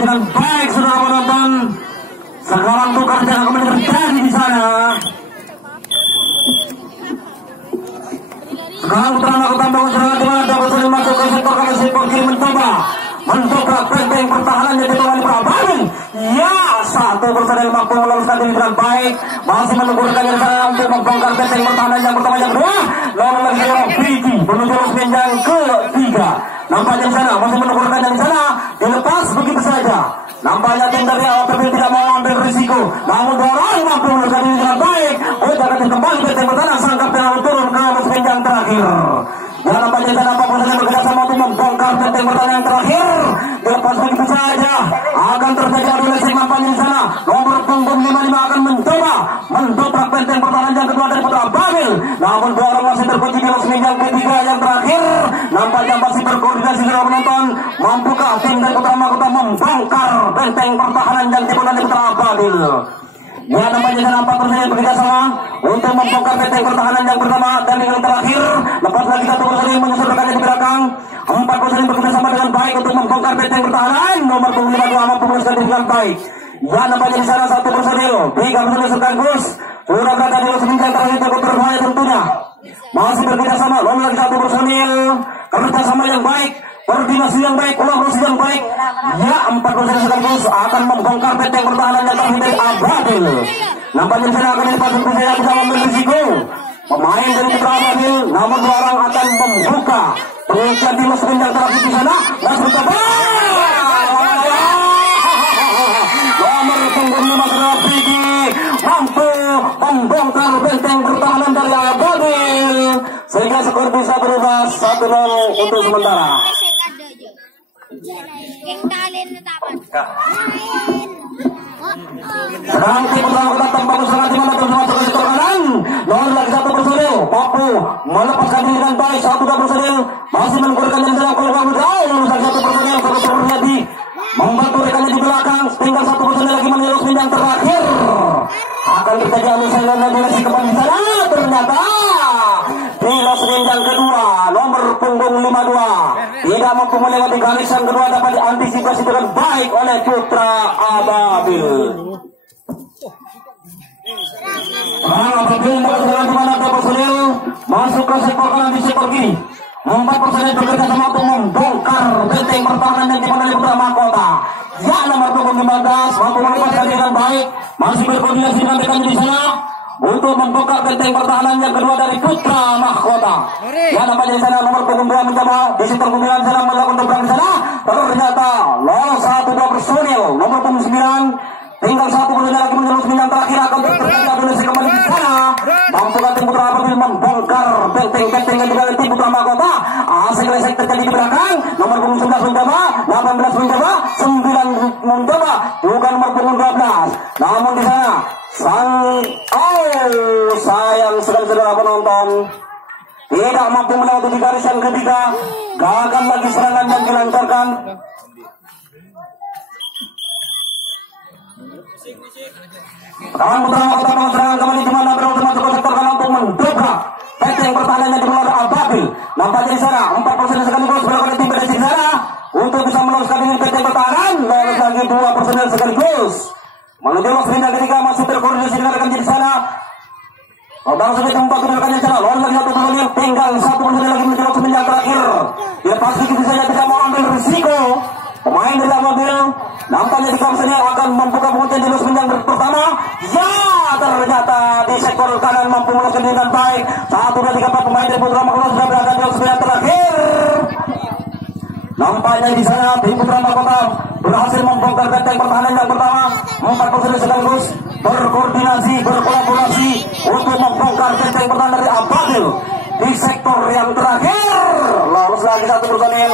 dengan baik saudara penonton. Sekarang tukar jarak kembali terjadi di sana. Sekarang putra lakukan bangun serangan di mana dapat saling masuk ke sektor kanan sektor kiri mencoba mendobrak benteng pertahanannya di bawah Prababil. Ya, satu personil mampu meloloskan diri dengan baik. Masih menunggukan yang sana untuk membongkar benteng pertahanan yang pertama yang kedua. Lalu lagi seorang Vicky menuju losmen yang ketiga. Nampaknya di sana masih menunggukan yang sana dilepas begitu saja. Nampaknya tim dari AOTB tidak mau ambil risiko. Namun dua orang mampu meloloskan diri dengan baik. Jangan kembali benteng pertahanan sangkap dengan turun ke losmen yang terakhir. Dan nampaknya sana apa personil bekerja sama untuk membongkar benteng pertahanan yang terakhir. Dilepas begitu saja. Akan terjadi adu lesing nampaknya di sana. Nomor punggung 55 akan mencoba mendobrak benteng pertahanan yang kedua dari Putra Babil. Namun dua orang masih terkunci di losmen yang ketiga yang terakhir. Nampaknya masih berkoordinasi dengan penonton. Mampukah tim dari Putra Mahkota membongkar benteng pertahanan yang dibangun oleh Putra Babil? Ya, nampaknya sana 4 personil bekerja sama untuk membongkar benteng pertahanan yang pertama dan yang terakhir. Lepas lagi satu personil menyusul rekannya di belakang. 4 personil bekerja sama dengan baik untuk membongkar benteng pertahanan. Nomor punggung 52 mampu meloloskan diri dengan baik. Ya, nampaknya di sana 1 personil, 3 personil sekaligus sudah berada di losmen yang terakhir cukup berbahaya tentunya. Masih bekerja sama, lalu lagi 1 personil kerja sama yang baik. Koordinasi yang baik, kolaborasi yang baik. Ya, 4 personil sekaligus akan membongkar benteng pertahanan yang terakhir dari Ababil. Nampaknya di sana akan dipasang saya bisa mengambil risiko. Pemain dari Putra Ababil, namun 2 orang akan membuka penguncian di losmen yang terakhir di sana. Masuk ke nomor punggung 5 saudara Vicky mampu membongkar benteng pertahanan dari Ababil sehingga skor bisa berubah 1-0 untuk sementara. Sekarang tim Putra Mahkota tanpa serangan di mana terus masuk ke sektor kanan. Lalu lagi 1 personil mampu melepaskan diri dengan baik. 1 personil masih menggunakan yang sedang keluar jauh. Lalu lagi 1 personil terjadi membantu rekannya di belakang. Tinggal 1 personil lagi menilai yang terakhir. Akan terjadi alusan dan durasi kembali di sana. Ternyata di losmen yang kedua nomor punggung 52 tidak mampu melewati garis yang kedua, dapat diantisipasi dengan baik oleh Putra Ababil. Ababil melakukan di mana personil masuk ke sektor kanan di sektor kiri. 4 personil bekerja sama untuk membongkar benteng pertahanan yang dimana oleh Putra Mahkota. Ya, nomor punggung 15 mampu melepaskan dengan baik, masih berkoordinasi dengan rekannya di sana untuk membongkar benteng pertahanan yang kedua dari Putra Mahkota. Ya, nampaknya di sana nomor punggung 2 mencoba di sektor pemilihan sana melakukan dobrak di sana. Ternyata lolos 1-2 personil nomor punggung 9. Tinggal 1 personil lagi menyelus yang terakhir akan terjadi donasi kembali di sana. Mampukah tim Putra Ababil membongkar benteng-benteng yang juga tim Putra Mahkota. Asik-asik terjadi di belakang. Nomor punggung 11 mencoba, 18 mencoba, 9 mencoba, juga nomor punggung 12. Namun di sana sayang sekali saudara penonton, tidak mampu melewati di garis yang ketiga. Gagal lagi serangan yang dilancarkan. Sekarang Putra Mahkota serangan kembali di mana berhasil masuk ke sektor kanan untuk mendobrak benteng pertahanan yang dimulai oleh Ababil. Nampaknya di sana 4 personil sekaligus berlakukan tim dari sana untuk bisa meloloskan diri benteng pertahanan. Lolos lagi 2 personil sekaligus menuju losmen yang ketiga, masih berkoordinasi dengan rekan di sana. Bang sudah tempat rekannya di sana. Lolos lagi 1 personil, tinggal 1 personil lagi menuju losmen yang terakhir. Dia pasti saja tidak mau ambil risiko. Pemain dari Ababil nampaknya di kawasan akan membuka penguncian di losmen yang pertama. Ya, ternyata di sektor kanan mampu meloloskan dengan baik. 1, 2, 3, 4 pemain dari Putra Mahkota sudah berada di losmen yang terakhir. Nampaknya di sana tim Putra Mahkota berhasil membongkar benteng pertahanan yang pertama. 4 personil sekaligus berkoordinasi, berkolaborasi untuk membongkar benteng pertahanan dari Ababil di sektor yang terakhir. Lolos lagi 1 personil.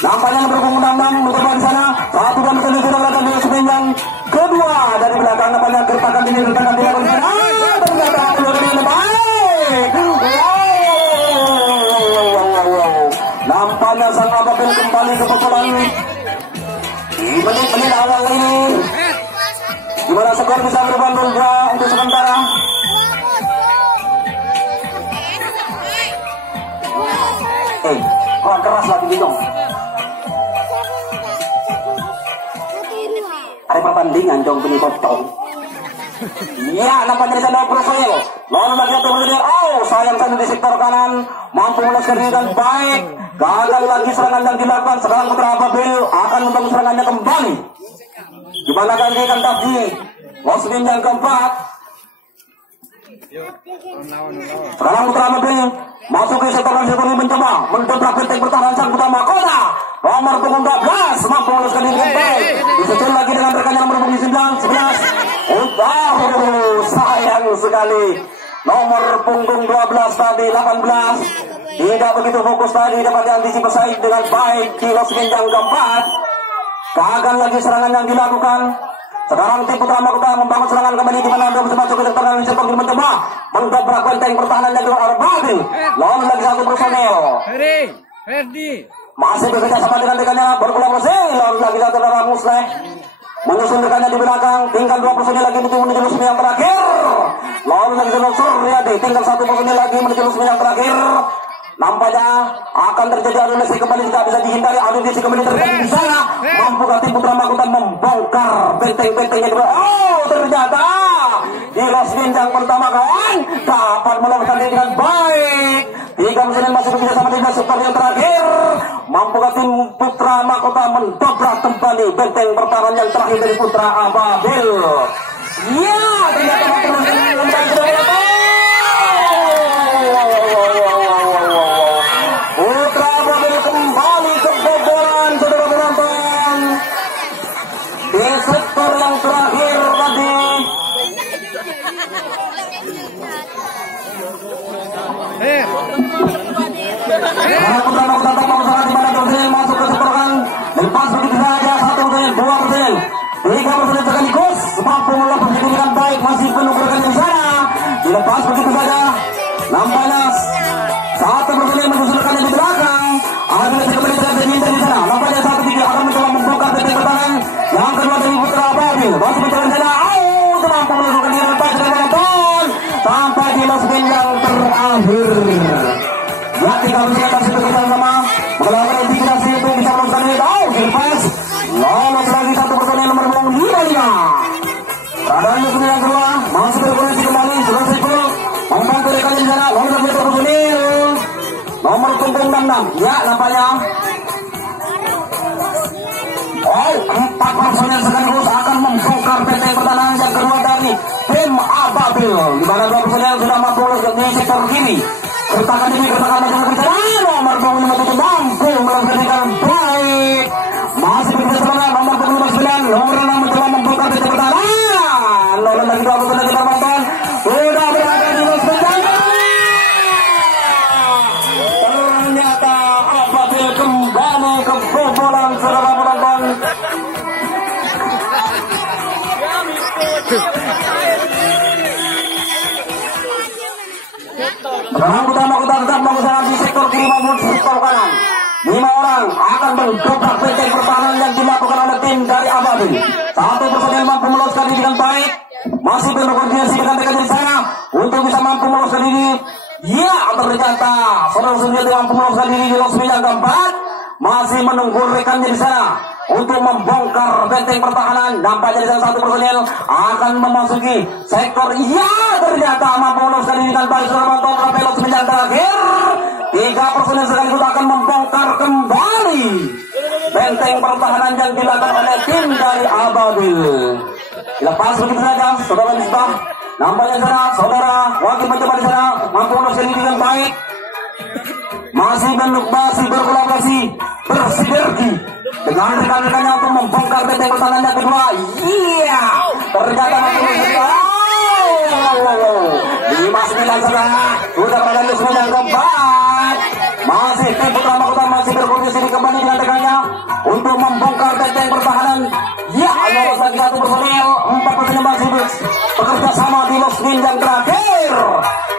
Nampaknya berpunggung 6 mencoba di sana. 1 dan personil sudah berada di losmen yang kedua dari belakang. Nampaknya gertakan diri di sana. Ternyata lebih baik. Nampaknya sang Ababil kembali ke pukulan di menit-menit awal ini. Gimana skor bisa berubah 0-2 untuk sementara. Kok lawan keras lagi gitu. Ada pertandingan jong penyikot tong. Iya, nampaknya di sana Prosoil. Lalu lagi satu bergerak. Oh, sayang satu di sektor kanan. Mampu melepaskan diri dan baik. Gagal lagi serangan yang dilakukan. Sekarang Putra Ababil akan membangun serangannya kembali. Gimana kali kan Tafi? Muslim yang keempat. Sekarang Putra Ababil masuk ke sektor dan sektor ini mencoba mendobrak benteng pertahanan sang Putra Mahkota. Nomor punggung 12 mampu melepaskan diri dan baik. Disusul lagi dengan rekannya nomor punggung 9, 11. Sayang sekali. Nomor punggung 12 tadi 18 tidak begitu fokus tadi, dapat diantisipasi dengan baik di Losmin yang keempat. Gagal lagi serangan yang dilakukan. Sekarang tim Putra Mahkota membangun serangan kembali di mana Anda bisa masuk ke sektor dan sektor mencoba mendobrak benteng pertahanan yang keluar Arbabil. Lawan lagi satu personel. Ferdi masih bekerja sama dengan rekannya berkolaborasi. Lawan lagi satu darah Musleh menyusun rekannya di belakang. Tinggal 2 personel lagi menuju Losmin yang terakhir. Lawan lagi satu Suryadi. Tinggal 1 personel lagi menuju Losmin yang terakhir. Nampaknya akan terjadi adu lesi kembali, tidak bisa dihindari. Adu lesi kembali terjadi di sana. Mampukah tim Putra Mahkota membongkar benteng-bentengnya? Oh, ternyata di Losmin yang pertama kawan dapat melakukan diri dengan baik. 3 personel masih bekerja sama di sektor yang terakhir. Mampukah tim Putra Mahkota mendobrak kembali benteng pertahanan yang terakhir dari Putra Ababil? Ya, ternyata Putra Ababil kembali kebobolan, saudara penonton. Di sektor yang terakhir tadi. Putra Mahkota tetap berusaha di mana personil masuk ke sektor kan. Lepas begitu saja 1 personil, 2 personil, 3 personil sekaligus mampu melakukan diri dengan baik, masih penuh rekan di sana. Dilepas begitu saja. Nampaknya 1 personil menyusulkan di belakang. Ada lagi kembali terjadi di sana. Nampaknya 1 tiga akan mencoba membuka benteng pertahanan. Yang kedua dari Putra Ababil masih mencoba di sana. Oh, mampu melakukan diri dengan baik dengan penonton sampai di Losmin yang terakhir. Ya, 3 personil masih bekerja sama melakukan integrasi itu bisa melakukan ini. Oh, dilepas. Lolos lagi 1 personil nomor 55. Keadaan Losmin yang kedua masih berkoneksi kembali. Sudah sipil membantu rekan di sana. Lolos lagi 1 personil nomor punggung 66. Ya, nampaknya oh, 4 personil sekaligus akan membongkar benteng pertahanan yang kedua dari tim Ababil. Di mana 2 personil sudah mampu di sektor kiri. Kertakan ini, kertakan masuk ke sana. Nomor punggung 57 mampu melakukan dengan baik. Masih bekerja sama nomor punggung 59. Nomor 6 mencoba membongkar benteng pertahanan. Lalu lagi 2 personil kita nonton. Sudah berada di Losmin. Ternyata Ababil kembali kebobolan, saudara penonton. Sekarang Putra Mahkota tetap melakukan di sektor kiri maupun sektor kanan. 5 orang akan mendobrak benteng pertahanan yang dilakukan oleh tim dari Ababil. 1 personil mampu meloloskan diri dengan baik. Masih berkoordinasi dengan rekan di sana untuk bisa mampu meloloskan diri. Ya, ternyata saudara-saudara yang mampu meloloskan diri di Losmin yang keempat masih menunggu rekannya di sana untuk membongkar benteng pertahanan. Nampaknya di sana 1 personil akan memasuki sektor. Ya, ternyata mampu meloloskan diri dengan baik. Sudah menonton sampai Losmin yang terakhir. 3 personil sekaligus akan membongkar kembali benteng pertahanan yang dilakukan oleh tim dari Ababil. Lepas begitu saja, saudara Misbah. Nampaknya di sana saudara wakil mencoba di sana mampu meloloskan diri dengan baik. Masih berkolaborasi, bersinergi dengan rekan-rekannya untuk membongkar benteng pertahanan yang kedua. Iya, ternyata mampu meloloskan. 5-9 sudah pada Losmin yang keempat. Masih tim Putra Mahkota masih berkoordinasi kembali dengan rekannya untuk membongkar benteng pertahanan. Ya, lolos lagi 1 personil, 4 personil masih bekerja sama di Losmin yang terakhir.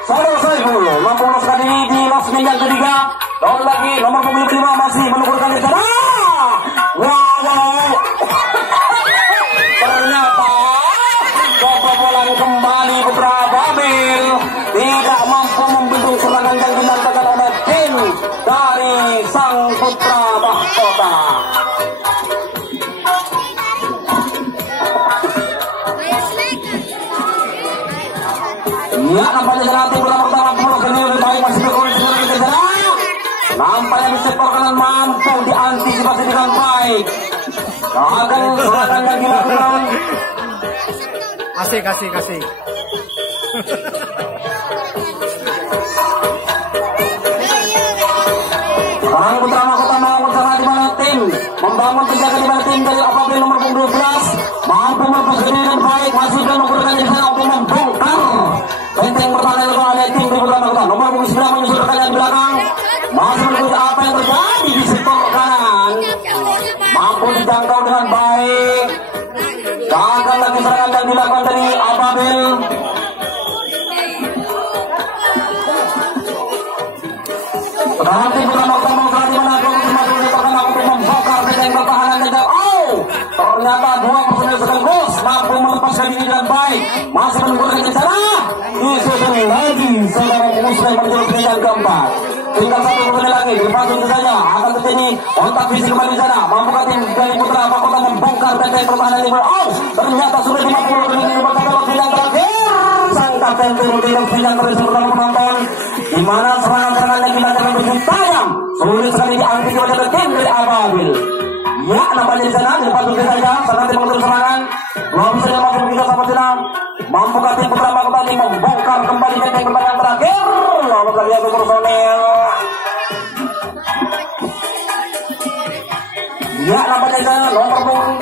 Saudara Saiful mampu meloloskan diri di Losmin yang ketiga. Lalu lagi nomor punggung 5 masih menunggukan di sana. Wow. Ternyata kebobolan kembali Putra Ababil. Tidak mampu membendung serangan yang dilakukan oleh tim dari sang Ya, nampaknya jalan tim pertama pulau sendiri lebih baik masih berkoordinasi dengan kita jalan. Nampaknya di sektor kanan mampu diantisipasi dengan baik. Akan serangan yang dilakukan. Kasih. Sekarang putra mahkota mau bersama di mana tim membangun penjaga di mana tim dari apabila nomor 12 mampu melepaskan diri dengan baik masih belum menggunakan di sana untuk membongkar benteng pertahanan yang oleh tim dari putra mahkota nomor 9 menyusul rekannya di belakang masih mengikuti apa yang terjadi di sektor kanan mampu dijangkau dengan baik. Gagal lagi serangan yang dilakukan dari Ababil. Sekarang tim putra mahkota mau serang di mana masuk di pertama untuk membongkar benteng pertahanan dan ternyata dua personel sekaligus mampu melepaskan diri dengan baik masih menggunakan di sana disusul lagi saudara muslim menjadi pilihan keempat. Tinggal satu personel lagi lepas itu saja akan terjadi kontak fisik kembali di sana mampukah tim dari putra mahkota membongkar benteng pertahanan di ternyata sudah 50 menit berkata pilihan terakhir sang kapten tim tidak pilihan terakhir pertama penonton di mana serangan-serangan yang dilakukan begitu tajam sulit sekali diantisipasi oleh tim dari Ababil. Ya, nampaknya di sana lepas itu saja serangan tim mengatur serangan belum bisa masuk kita sama senang mampukah tim putra mahkota ini membongkar kembali benteng pertahanan terakhir lalu kali satu personel. Ya, nampaknya di sana nomor 66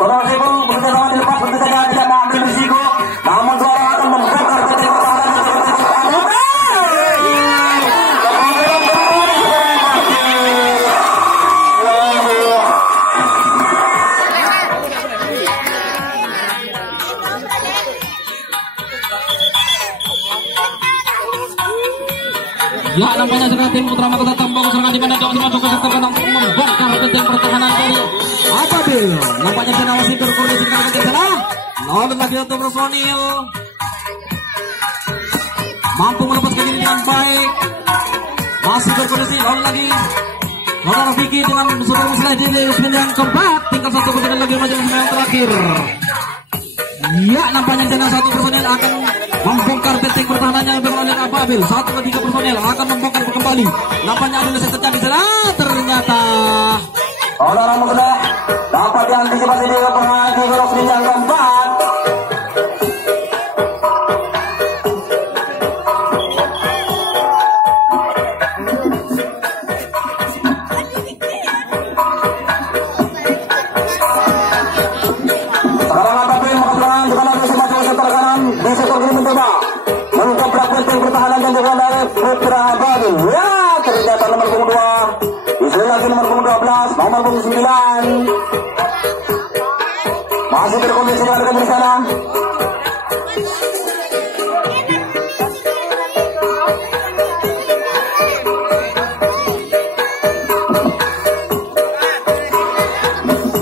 Saudara Sibul bekerja sama di lepas begitu saja tidak mau ambil risiko namun suara akan membongkar benteng pertahanan ya, nampaknya sekarang tim putra mahkota tambang serangan di mana jauh masuk ke sektor kanan untuk membongkar benteng pertahanan dari Ababil. Nampaknya sana masih berkoordinasi dengan di sana. Lalu lagi satu personil mampu melepaskan diri dengan baik. Masih berkoordinasi lalu lagi saudara Vicky dengan saudara Muslim di pilihan keempat. Tinggal satu personil lagi maju yang terakhir. Ya, nampaknya sana satu personil akan membongkar benteng pertahanannya oleh Ababil. 1 ke 3 personel akan membongkar kembali. Nampaknya ada yang terjadi sana. Ternyata saudara muda dapat diantisipasi di pertahanan di golok yang keempat. Sekarang Ababil mengatakan juga lagi semacam sektor kanan di sektor kiri mencoba menggebrak benteng pertahanan dan juga dari putra Ababil. Ya, ternyata nomor 2 disusul lagi nomor 12 nomor 9 masih berkondisi dengan rekan di sana.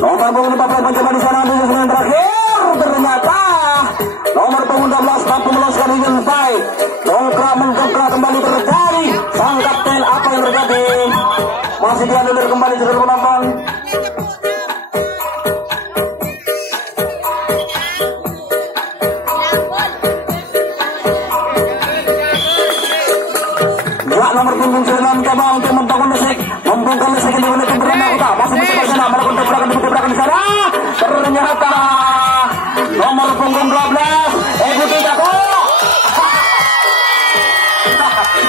Nomor 14 mencoba di sana di yang terakhir ternyata nomor 12 mampu meloloskan dengan baik. Mengkrak kembali terjadi sang kapten apa yang terjadi masih dianulir kembali seluruh penonton. Ya, nomor punggung 9 coba untuk membongkar lesek di wilayah tim putra mahkota masih mencoba sana melakukan tabrakan di sana ternyata nomor punggung 12 ikuti Jago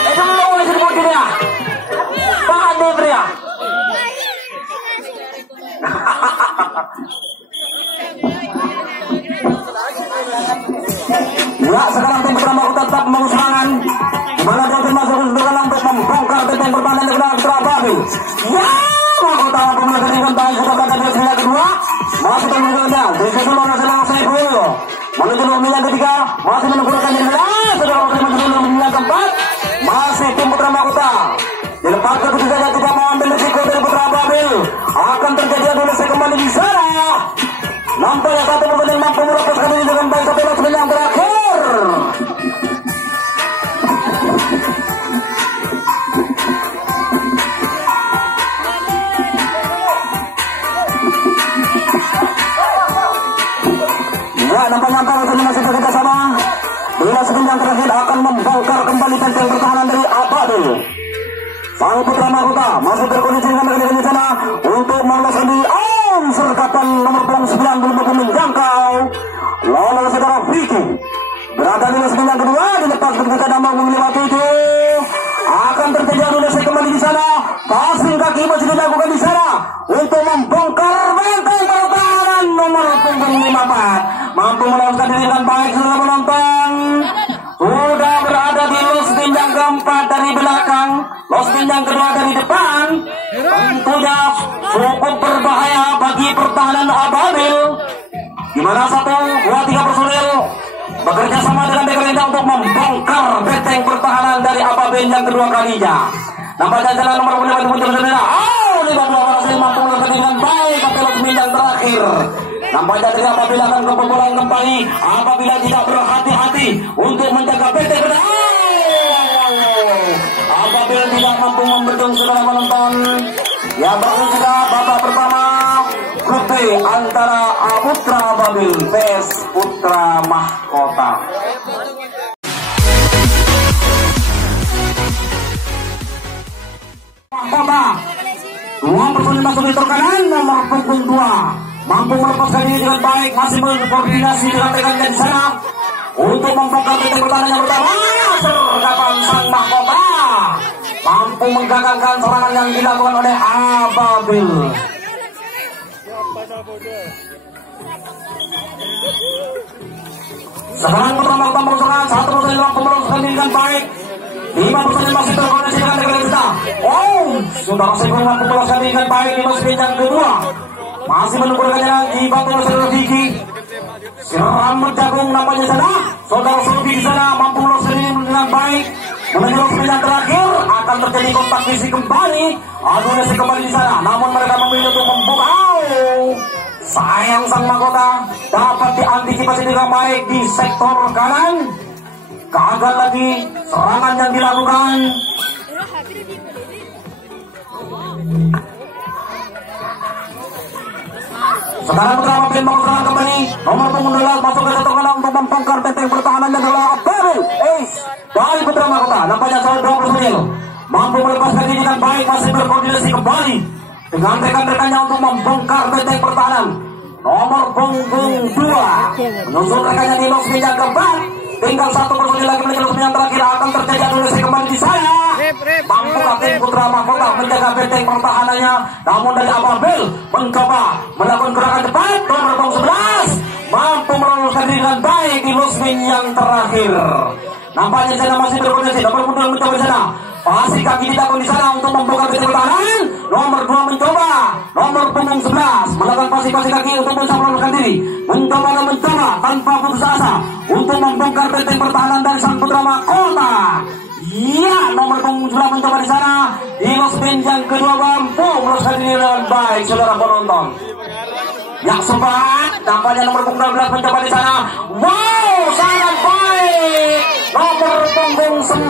itu mau disebut dia Pak Devria. Ya, sekarang tim putra mahkota tetap membangun serangan di mana dia termasuk untuk membongkar benteng pertahanan di belakang putra Ababil. Ya, mahkota pemenang dengan baik sudah pada di sila kedua masih termenggolnya disusul oleh Selang Saiful menuju nomor ketiga masih menggunakan jendela sudah menuju nomor keempat masih tim putra mahkota dilepas ke ketiga yang tidak mau ambil risiko dari putra Ababil akan terjadi adu lesek kembali di sana. Nampaknya satu pemain mampu melepaskan diri dengan baik sampai last yang terakhir. Ya, nampaknya masih bekerja sama. Bila sebentar terakhir akan membongkar kembali benteng pertahanan dari Ababil. Sang putra mahkota masih berkondisi dengan di sana untuk meloloskan diri. Sergapan nomor punggung 9 belum mampu menjangkau. Lalu saudara Vicky berada di losmen yang kedua, dilepas ketika Damang melewati itu. Akan terjadi anulasi kembali di sana. Passing kaki masih dilakukan di sana untuk membongkar benteng pertahanan nomor punggung 54. Mampu meloloskan diri dengan baik saudara penonton. Sudah berada di losmen yang keempat dari belakang, losmen yang kedua dari depan. Tentunya cukup berbahaya bagi pertahanan Ababil, di mana 1, 2, 3 personil bekerja sama dengan Dekarenda untuk membongkar benteng pertahanan dari Ababil yang kedua kalinya. Nampaknya jalan nomor 5 muncul saudara. 52 berhasil mampu melakukan dengan baik sampai losmen yang terakhir. Nampaknya dari Ababil akan kebobolan kembali apabila tidak berhati-hati untuk menjaga benteng pertahanan. Ababil tidak mampu membendung saudara penonton. Yang baru juga babak pertama grup B antara Putra Ababil vs Putra Mahkota. Mahkota, 2 personil masuk di kanan nomor punggung 2 mampu melepaskan diri dengan baik, masih berkoordinasi dengan rekannya di sana untuk membongkar benteng pertahanan yang pertama. Sergapan sang Mahkota mampu menggagalkan serangan yang dilakukan oleh Ababil. Sekarang putra Mahkota merusakan 1 personil mampu merusakan dengan baik. 5 personil masih terkoordinasi dengan Dekarenda. Sudah masih belum mampu merusakan dengan baik di losmen yang kedua. Masih menunggu rekannya dibantu oleh saudara Vicky. Seram jagung nampaknya sana. Saudara Sulfi di sana mampu merusakan dengan baik. Menuju losmen yang terakhir akan terjadi kontak fisik kembali. Adunasi kembali di sana. Namun mereka memilih untuk membuka. Sayang sang Mahkota dapat diantisipasi dengan baik di sektor kanan. Gagal lagi serangan yang dilakukan. Sekarang putra Ababil mau serangan kembali. Nomor punggung 12 masuk ke sektor kanan untuk membongkar benteng pertahanan yang adalah Ababil. Dari putra Mahkota nampaknya soal 2 personil mampu melepaskan diri dengan baik, masih berkoordinasi kembali dengan rekan-rekannya untuk membongkar benteng pertahanan nomor punggung 2. Menyusul rekannya di losmen yang keempat. Tinggal 1 personil lagi menuju losmen yang terakhir. Akan terjadi anulasi kembali di sana. Mampu tim putra Mahkota menjaga benteng pertahanannya. Namun dari Ababil mencoba melakukan gerakan cepat. Nomor punggung 11 mampu meloloskan diri dengan baik di losmen yang terakhir. Nampaknya sana masih berkoordinasi. Nomor punggung mencoba di sana. Pasti kaki dilakukan di sana untuk membuka benteng pertahanan. Nomor 2 mencoba. Nomor punggung 11 melakukan pasti kaki untuk bisa meloloskan diri. Mencoba tanpa putus asa untuk membongkar benteng pertahanan dari sang putra Mahkota. Ya, nomor punggung 11 mencoba di sana. Di losmen yang kedua mampu meloloskan diri dengan baik, saudara penonton. Yang sempat nampaknya nomor punggung 12 mencoba di sana. Wow, sangat baik. Nomor punggung 19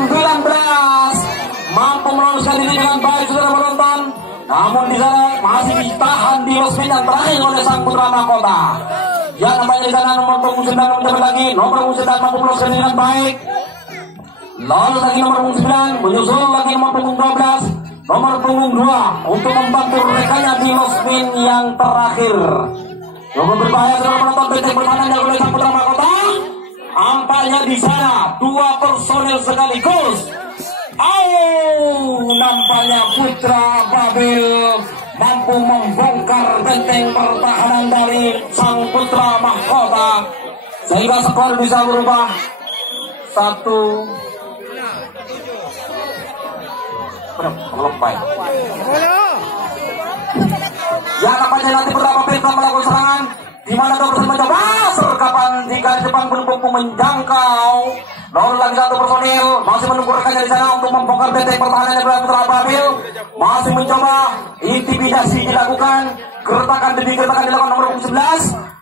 mampu meloloskan diri dengan baik, saudara penonton. Namun di sana masih ditahan di losmen yang terakhir oleh sang putra Mahkota. Yang nampaknya di sana nomor punggung 9 mencoba lagi. Nomor punggung 9 mampu meloloskan diri dengan baik. Lalu lagi nomor punggung 9 menyusul lagi nomor punggung 12. Nomor punggung 2 untuk membantu rekannya di losmen yang terakhir. Cukup berbahaya saudara penonton, benteng pertahanan yang oleh sang putra Mahkota. Ampaknya di sana 2 personil sekaligus. Nampaknya putra Ababil mampu membongkar benteng pertahanan dari sang putra Mahkota sehingga skor bisa berubah 1. Baik. Ya, nampaknya nanti putra Ababil akan melakukan serangan di mana Dr. mencoba sergapan di garis depan belum mampu menjangkau. Lalu lagi 1 personil masih menunggu rekannya di sana untuk membongkar benteng pertahanan yang putra Ababil. Masih mencoba intimidasi dilakukan, gertakan demi gertakan dilakukan nomor 11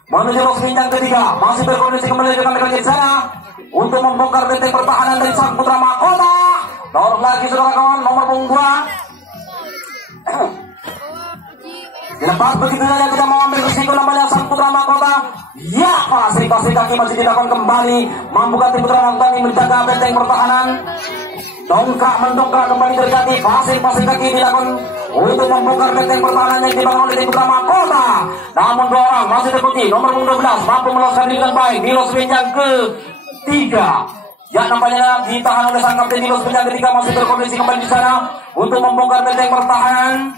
menuju losmen yang ketiga. Masih berkoordinasi kembali dengan rekannya di sana untuk membongkar benteng pertahanan dari sang putra Mahkota. Lalu lagi saudara kawan nomor punggung 2. Dilepas begitu saja, tidak mau ambil risiko nampaknya sang putra Mahkota. Ya, Pasir kaki masih dilakukan kembali. Mampukah tim Putra Mahkota ini menjaga benteng pertahanan? Dongkrak mendongkrak kembali terjadi. Pasir kaki dilakukan untuk membongkar benteng pertahanan yang dibangun oleh tim Putra Mahkota. Namun dua orang masih terkunci. Nomor 12 mampu meloloskan diri dengan baik di loss yang ketiga. Ya, nampaknya ditahan oleh sang kapten di loss yang ketiga, masih berkondisi kembali di sana untuk membongkar benteng pertahanan.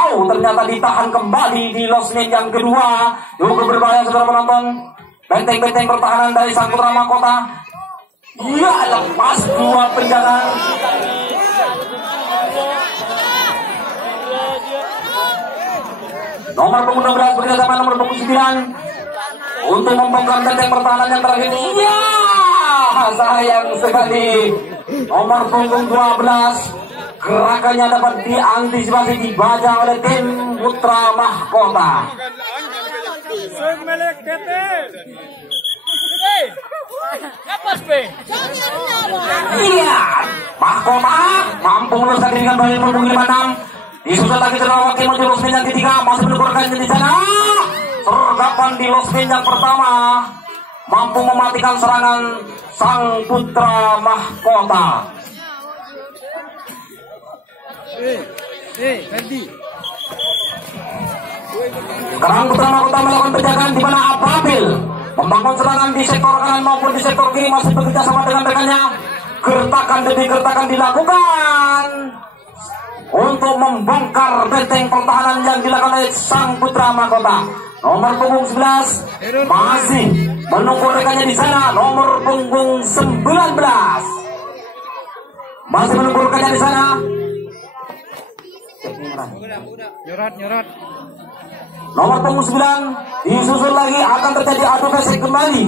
Ternyata ditahan kembali di loss yang kedua. Cukup berbahaya saudara penonton. Benteng-benteng pertahanan dari sang Putra Mahkota. Ya, lepas dua penjaga. Nomor punggung 12 bekerjasama nomor punggung 9 untuk membongkar benteng pertahanan yang terakhir. Ya, sayang sekali. Nomor punggung 12 gerakannya dapat diantisipasi, dibaca oleh tim Putra Mahkota. Iya, Mahkota mampu meloloskan diri dengan baik punggung 56. Disusul lagi terlalu wakil di loss yang ketiga, masih menegurkan di sana. Sergapan di loss yang pertama mampu mematikan serangan sang Putra Mahkota. Ferdi. Sekarang Putra Mahkota melakukan penjagaan di mana Ababil membangun serangan di sektor kanan maupun di sektor kiri, masih bekerja sama dengan rekannya. Gertakan demi gertakan dilakukan untuk membongkar benteng pertahanan yang dilakukan oleh sang Putra Mahkota. Nomor punggung 11 masih menunggu rekannya di sana. Nomor punggung 19 masih menunggu rekannya di sana. Nyorat. Nomor punggung 9 disusul lagi, akan terjadi adu gesek kembali.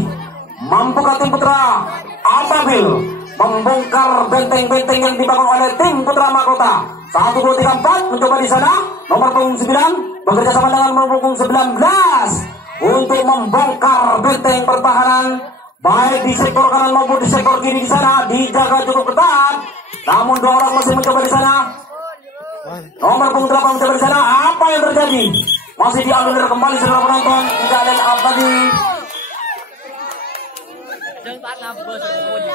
Mampukah tim Putra Ababil membongkar benteng-benteng yang dibangun oleh tim Putra Mahkota? 1, 2, 3, 4 mencoba di sana. Nomor punggung 9 bekerja sama dengan nomor punggung 19 untuk membongkar benteng pertahanan baik di sektor kanan maupun di sektor kiri. Di sana dijaga cukup ketat. Namun dua orang masih mencoba di sana. Nomor punggung 8 mencoba di sana. Apa yang terjadi? Masih dianulir kembali saudara penonton. Tidak ada abadi.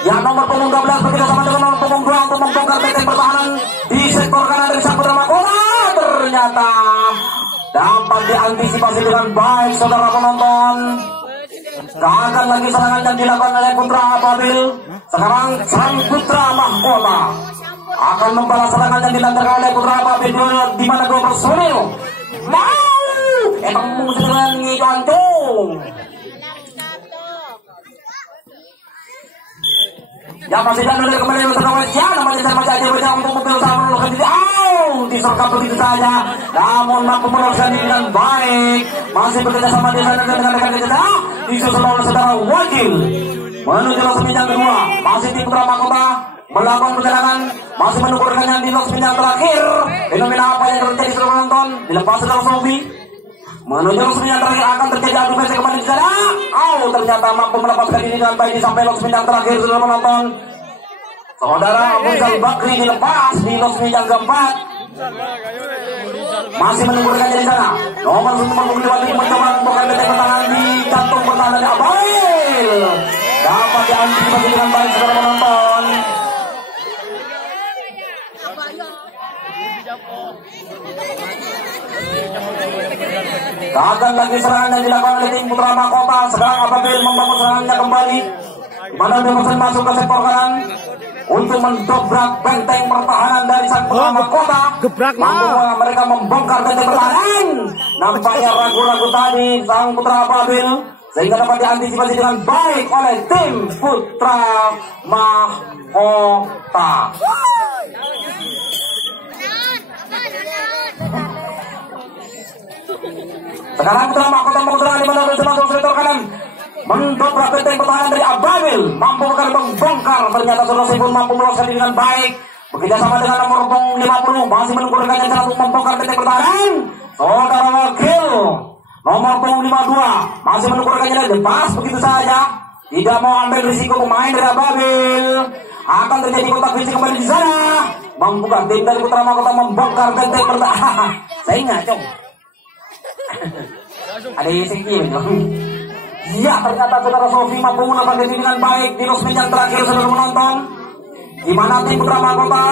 Ya, nomor punggung 12 bekerja sama dengan nomor punggung 2 untuk membongkar benteng pertahanan di sektor kanan dari sang Putra Mahkota. Ternyata dapat diantisipasi dengan baik saudara penonton. Gagal lagi serangan yang dilakukan oleh Putra Ababil. Sekarang sang Putra Mahkota akan membalas serangan yang dilancarkan oleh Putra Ababil, di mana dua personil emang musuh dengan ngigantung. Ya, masih dianulir kembali bersama Malaysia. Namanya sama saja bersama untuk mobil sama meloloskan diri. Disergap begitu saja. Namun mampu meloloskan diri dengan baik. Masih bekerja sama dengan rekan kita. Disusul oleh saudara wakil menuju loss yang kedua. Masih tim Putra Mahkota melakukan perjalanan, masih menunggu rekannya di loss yang terakhir. Fenomena apa yang terjadi saudara penonton? Dilepas saudara Sobi menuju loss yang terakhir, akan terjadi adu gesek kembali di sana. Ternyata mampu melepaskan diri dengan baik sampai loss yang terakhir saudara penonton. Saudara Abu Zal Bakri dilepas di loss yang keempat. Masih menunggu rekannya di sana. Nomor 5 mencoba membongkar benteng pertahanan di jantung pertahanan Ababil. Dapat diantisipasi dengan baik saudara penonton. Gagal lagi serangan yang dilakukan oleh tim Putra Mahkota. Sekarang Ababil membangun serangannya kembali, di mana dia masuk ke sektor kanan untuk mendobrak benteng pertahanan dari sang Putra Mahkota. Mampu mereka membongkar benteng pertahanan. Nampaknya ragu-ragu tadi sang Putra Ababil, sehingga dapat diantisipasi dengan baik oleh tim Putra Mahkota. Sekarang Putra Mahkota menggunakan di mana masuk sektor kanan, mendobrak benteng pertahanan dari Ababil. Mampu akan membongkar. Ternyata saudara Sipul mampu meloloskan diri dengan baik. Bekerja sama dengan nomor 50 masih menunggu rekannya untuk membongkar benteng pertahanan. Saudara wakil nomor 52 masih menunggu rekannya lepas begitu saja. Tidak mau ambil risiko pemain dari Ababil. Akan terjadi kontak fisik kembali di sana. Membuka tim dari Putra Mahkota membongkar benteng pertahanan. Saya ingat, Cong. Ada yang singkir, Ya, ternyata saudara Sofi mampu melakukan diri dengan baik di losmen yang terakhir, saudara menonton. Di mana tim Putra Mahkota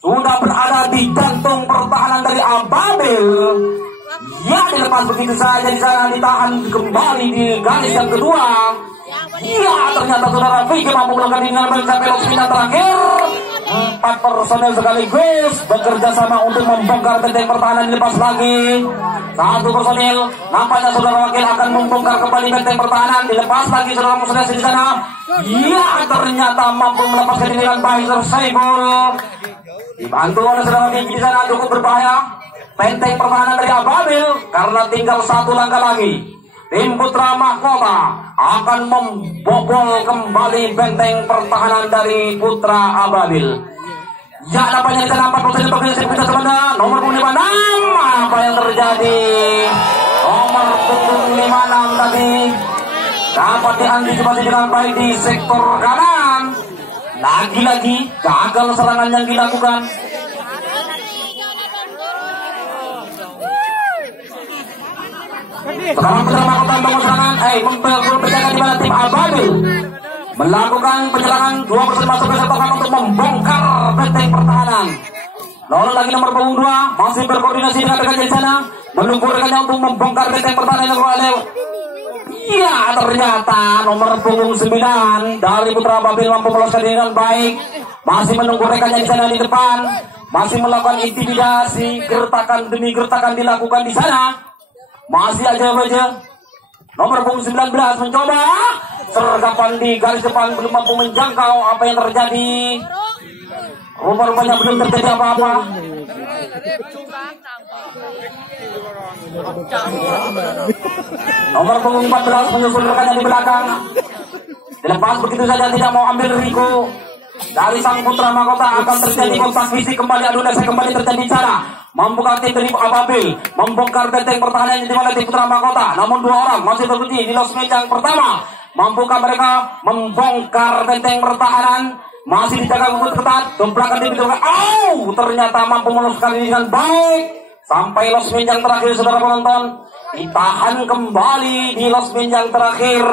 sudah berada di jantung pertahanan dari Ababil. Ya, dilepas begitu saja di sana, ditahan kembali di garis yang kedua. Ya, ternyata saudara Vicky mampu melakukan diri dengan baik sampai losmen yang terakhir. 4 personel sekaligus bekerja sama untuk membongkar benteng pertahanan. Dilepas lagi 1 personil, nampaknya saudara wakil akan membongkar kembali benteng pertahanan. Dilepas lagi saudara musuhnya di sana. Ya, ternyata mampu melepaskan diri dengan baik Saiful. Dibantu oleh saudara Vicky di sana, cukup berbahaya benteng pertahanan dari Ababil karena tinggal 1 langkah lagi. Tim Putra Mahkota akan membobol kembali benteng pertahanan dari Putra Ababil. Ya, nampaknya di sana 4% bekerja kita sebenarnya. Nomor punggung 56, apa yang terjadi? Nomor punggung 56 tadi dapat diantisipasi dengan baik di sektor kanan. Lagi-lagi gagal serangan yang dilakukan. Sekarang Putra Mahkota membangun serangan, memperjaga di mana tim Ababil melakukan penyerangan 2% masuk ke sektor kanan untuk membongkar benteng pertahanan. Lalu lagi nomor punggung 2 masih berkoordinasi dengan rekan di sana, menunggu rekannya untuk membongkar benteng pertahanan yang oleh. Ya, ternyata nomor punggung 9 dari Putra Ababil mampu meloloskan diri dengan baik, masih menunggu rekannya di sana di depan, masih melakukan intimidasi, gertakan demi gertakan dilakukan di sana. Masih aja nomor punggung 19 mencoba sergapan di garis depan, belum mampu menjangkau. Apa yang terjadi? Rupa-rupanya belum terjadi apa-apa. Nomor punggung 14 menyusul rekannya di belakang. Dilepas begitu saja, tidak mau ambil Riko dari sang Putra Mahkota. Akan terjadi kontak fisik kembali, adu dasar kembali terjadi di sana. Mampukah tim dari Ababil membongkar benteng pertahanan yang dimulai tim Putra Mahkota? Namun 2 orang masih terkunci di losmen yang pertama. Mampukah mereka membongkar benteng pertahanan? Masih dijaga cukup ketat. Domplakan tim itu. Ternyata mampu meloloskan diri dengan baik sampai losmen yang terakhir, saudara penonton. Ditahan kembali di losmen yang terakhir.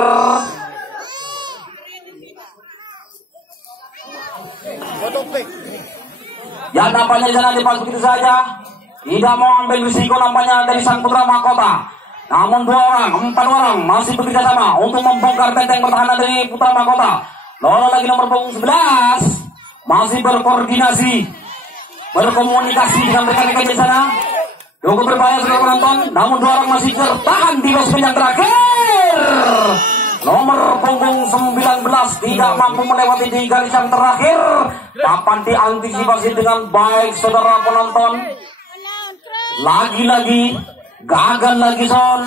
Ya, nampaknya di sana dipas begitu saja. Tidak mau ambil risiko nampaknya dari sang Putra Mahkota. Namun 2 orang, 4 orang masih bekerja sama untuk membongkar benteng pertahanan dari Putra Mahkota. Lalu lagi nomor punggung 11 masih berkoordinasi, berkomunikasi dengan rekan-rekan di sana. Cukup berbahaya saudara penonton. Namun 2 orang masih tertahan di losmen yang terakhir. Nomor punggung 19 tidak mampu melewati di garis yang terakhir. Dapat diantisipasi dengan baik saudara penonton. Lagi-lagi gagal lagi Son.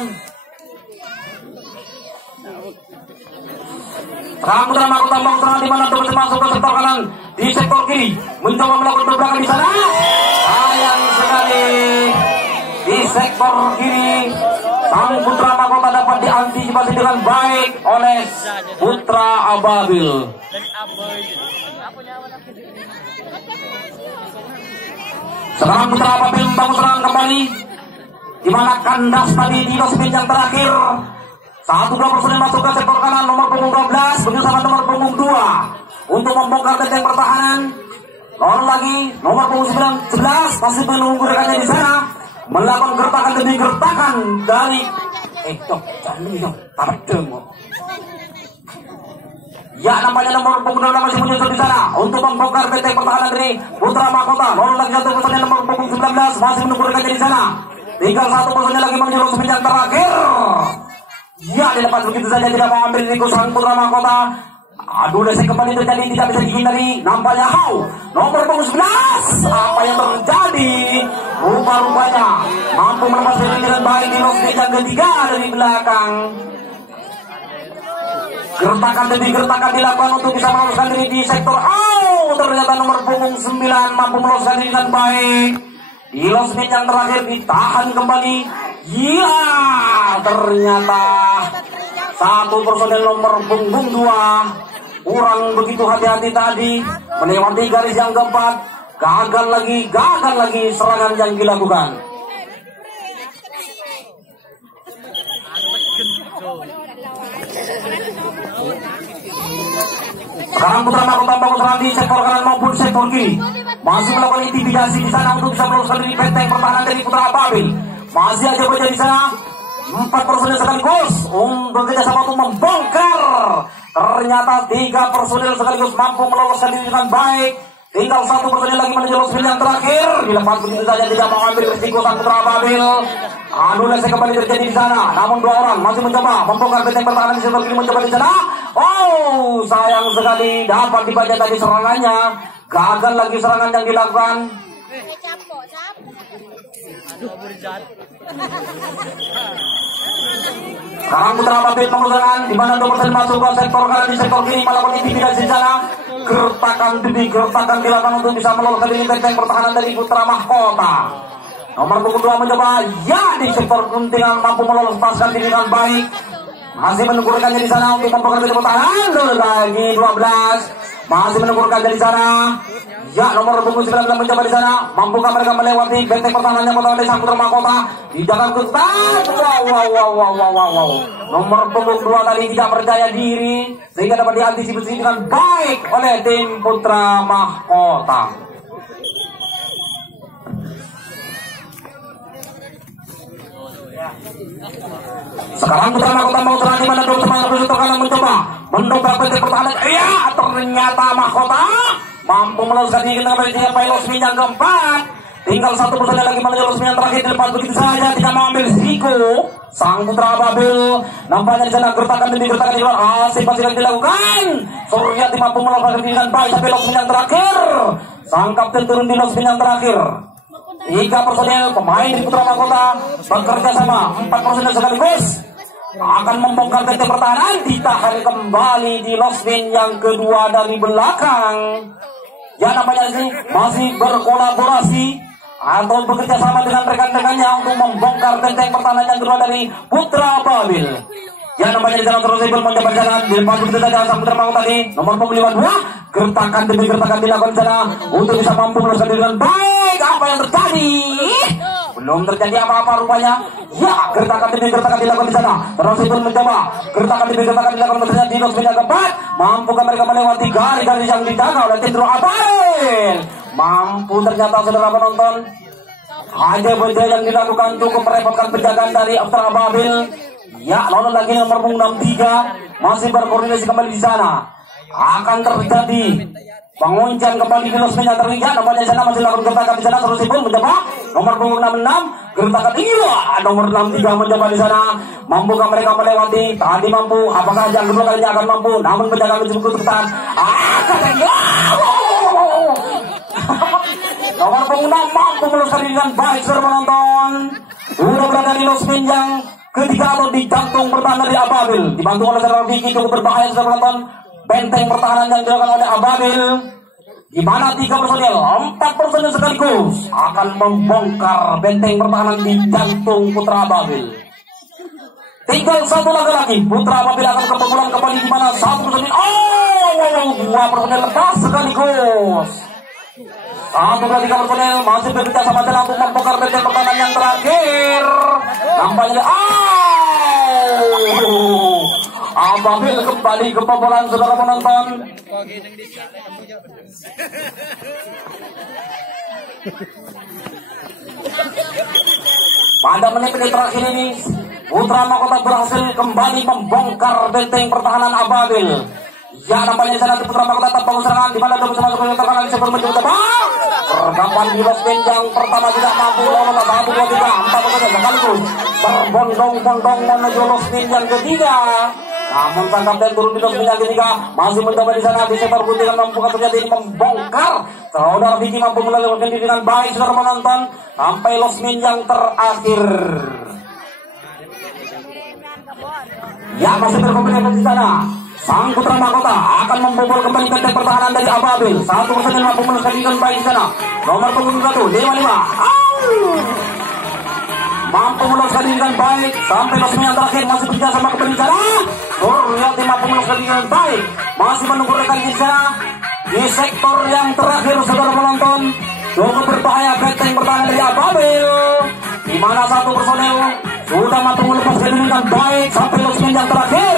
Sekarang Putra Mahkota tambang serangan di mana terus masuk ke sektor kanan di sektor kiri, mencoba melakukan dobrakan di sana. Sayang sekali di sektor kiri sang Putra Mahkota dapat diantisipasi dengan baik oleh Putra Ababil. Sekarang Putra Ababil membangun serangan kembali, di mana kandas tadi di losmen yang terakhir. 1-2 personil masuk ke sektor kanan, nomor punggung 12 bersama nomor punggung 2 untuk membongkar benteng pertahanan. Lalu lagi nomor punggung 11 masih menunggu rekannya di sana, melakukan gertakan demi gertakan dari ya, nampaknya nomor punggung 12 masih menyusul di sana untuk membongkar benteng pertahanan dari Putra Mahkota. Lalu lagi 1 personil nomor punggung 19 masih menunggu rekannya di sana. Tinggal 1 personil lagi menuju losmen yang terakhir. Ya, dilepas begitu saja, tidak mau ambil Riko sang Putra Mahkota. Aduh, dasar kembali terjadi, tidak bisa dihindari. Nampaknya nomor punggung 11. Apa yang terjadi? Rupa-rupanya mampu melepaskan diri dengan baik di losmen yang ketiga dari belakang. Gertakan demi gertakan dilakukan untuk bisa meloloskan diri di sektor ternyata nomor punggung 9 mampu meloloskan diri dengan baik. Di losmen yang terakhir ditahan kembali. Ya, ternyata 1 personel nomor punggung 2 kurang begitu hati-hati tadi, melewati garis yang keempat. Gagal lagi serangan yang dilakukan. Sekarang Putra Mahkota bangun serangan di sektor kanan maupun sektor kiri. Masih melakukan intimidasi di sana untuk bisa meloloskan diri benteng pertahanan dari Putra Ababil. Masih aja berada di sana. 4 personil sekaligus bekerja sama untuk membongkar. Ternyata 3 personil sekaligus mampu meloloskan diri dengan baik. Tinggal 1 personil lagi menuju losmen yang terakhir. Dilepas begitu saja, tidak mau ambil risiko sang Putra Ababil. Adu lesnya kembali terjadi di sana. Namun 2 orang masih mencoba membongkar benteng pertahanan di sektor kiri, mencoba di sana. Oh, sayang sekali dapat dibaca tadi serangannya. Gagal lagi serangan yang dilakukan. Sekarang Putra Ababil mengusahakan di mana 2 persen masuk ke sektor kanan, di sektor kiri melakukan intimidasi di sana. Gertakan demi gertakan dilakukan untuk bisa meloloskan diri benteng pertahanan dari Putra Mahkota. Nomor punggung 2 mencoba, ya di sektor kuntingan mampu meloloskan diri dengan baik. Masih menunggu rekannya di sana untuk membongkar benteng pertahanan. Lagi 12 masih menunggu rekannya di sana. Ya, nomor punggung 19 mencoba di sana. Mampukah mereka melewati benteng pertahanan yang pertama dari sang Putra Mahkota? Tidak ketat. Wow. Nomor punggung 2 tadi tidak percaya diri sehingga dapat diantisipasi dengan baik oleh tim Putra Mahkota. Sekarang Putra Mahkota mau serang di mana 2 semangat bersentuh kanan mencoba mendobrak benteng pertahanan. Iya, ternyata Mahkota mampu meloloskan diri dengan baik dengan losmen yang keempat. Tinggal 1 personil lagi menuju losmen yang terakhir. Dilepas begitu saja, tidak mau ambil risiko. Sang Putra Ababil nampaknya di sana gertakan demi gertakan di luar. Asik masih lagi dilakukan. Suryati mampu meloloskan diri dengan baik sampai losmen yang terakhir. Sang kapten turun di losmen yang terakhir. 3 personil pemain di Putra Mahkota bekerja sama. 4 personil sekaligus akan membongkar benteng pertahanan. Ditahan kembali di losmen yang kedua dari belakang. Ya, namanya sih masih berkolaborasi atau bekerja sama dengan rekan-rekannya untuk membongkar benteng pertahanan yang kedua dari Putra Ababil. Ya, namanya di jalan terus mencoba jalan di depan begitu saja sang Putra Mahkota tadi. Nomor punggung 52 gertakan demi gertakan dilakukan di sana untuk bisa mampu meloloskan diri dengan baik. Apa yang terjadi? Belum terjadi apa-apa rupanya. Ya, gertakan demi gertakan dilakukan di sana. Terus itu mencoba gertakan demi gertakan dilakukan ternyata di losmen yang keempat. Mampukah mereka melewati garis-garis yang dijaga oleh tim Putra Ababil? Mampu ternyata, saudara penonton. Hanya berjaya yang dilakukan cukup merepotkan penjagaan dari Putra Ababil. Ya, lalu lagi nomor punggung 63 masih berkoordinasi kembali di sana. Akan terjadi penguncian kembali di losmen yang terlihat. Namanya di sana masih lakukan gertakan di sana. Terus pun mencoba nomor punggung 66 gertakan iya. Nomor 63 mencoba di sana. Mampukah mereka melewati? Tadi mampu. Apakah yang kedua kalinya akan mampu? Namun penjagaan cukup ketat. Nomor punggung 6 mampu meloloskan dengan baik, saudara penonton. Sudah berada di losmen yang ketiga atau di jantung pertahanan dari Ababil. Dibantu oleh saudara Vicky, cukup berbahaya, saudara penonton. Benteng pertahanan yang dilakukan oleh Ababil, di mana 3 personil, 4 personil sekaligus akan membongkar benteng pertahanan di jantung Putra Ababil. Tinggal 1 laga lagi, Putra Ababil akan kebobolan kembali di mana 1 personil, 2 personil lepas sekaligus. 1 dari 3 personil masih bekerja sama jalan untuk membongkar benteng pertahanan yang terakhir. Nampaknya Ababil kembali kebobolan, saudara penonton. Pada menit-menit terakhir ini Putra Mahkota berhasil kembali membongkar benteng pertahanan Ababil. Ya, nampaknya di sana Putra Mahkota tetap bangun serangan di mana 2 masuk ke tekanan sebelum mencoba. Terdapat di losmen yang pertama tidak mampu lolos. 1, 2, 3, 4 personil sekaligus berbondong-bondong menuju losmen yang ketiga. Namun sang kapten turun di losmen yang ketiga masih mencoba di sana di sektor putih dan mampu terjadi ini membongkar. Saudara Vicky mampu meloloskan diri dengan baik, saudara menonton, sampai losmen yang terakhir. Ya, masih berkompetisi di sana. Sang Putra Mahkota akan membobol kembali benteng pertahanan dari Ababil. 1 personil mampu meloloskan diri dengan baik di sana. Nomor punggung 1 55. Mampu meloloskan diri dengan baik sampai losmen yang terakhir masih berjalan sama kembali di sana. Suryati mampu meloloskan diri dengan baik, masih menunggu rekan di sana di sektor yang terakhir, saudara penonton. Cukup berbahaya benteng pertahanan dari Ababil, di mana 1 personel sudah mampu melepaskan diri dengan baik sampai losmen yang terakhir.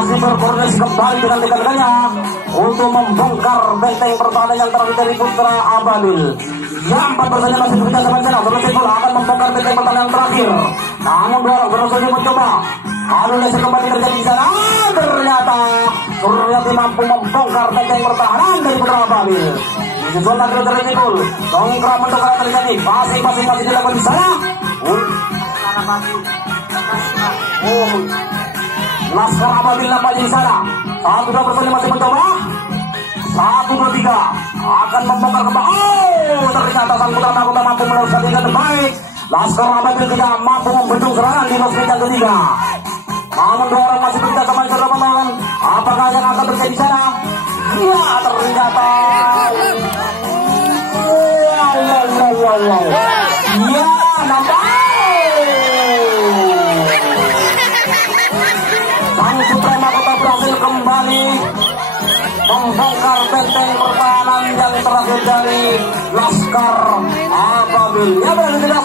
masih berkoordinasi kembali dengan rekan-rekannya untuk membongkar benteng pertahanan yang terakhir dari Putra Ababil. Yang 4 persanya masih bekerja sama sana. Selesai bola akan membongkar benteng pertahanan yang terakhir. Namun 2 orang berusaha mencoba. Lalu leser kembali terjadi di sana. Ternyata Suryati mampu membongkar benteng pertahanan dari Putra Ababil. Disusul lagi terjadi gol. Dongkrak mendongkrak terjadi. Masing-masing masih dilakukan di sana. Laskar Ababil nampaknya di sana. 1-2 personil masih mencoba. 1-2-3 akan membongkar kembali. Ternyata sang Putra Mahkota mampu meneruskan dengan terbaik. Laskar Ababil tidak mampu membendung serangan di los yang ketiga. Namun 2 orang masih bekerja sama di lapangan. Apakah yang akan terjadi di sana? Ya, ternyata ya, nampak sang Putra Mahkota berhasil kembali membongkar benteng pertahanan yang terakhir dari Laskar Ababil. Ya, berarti tidak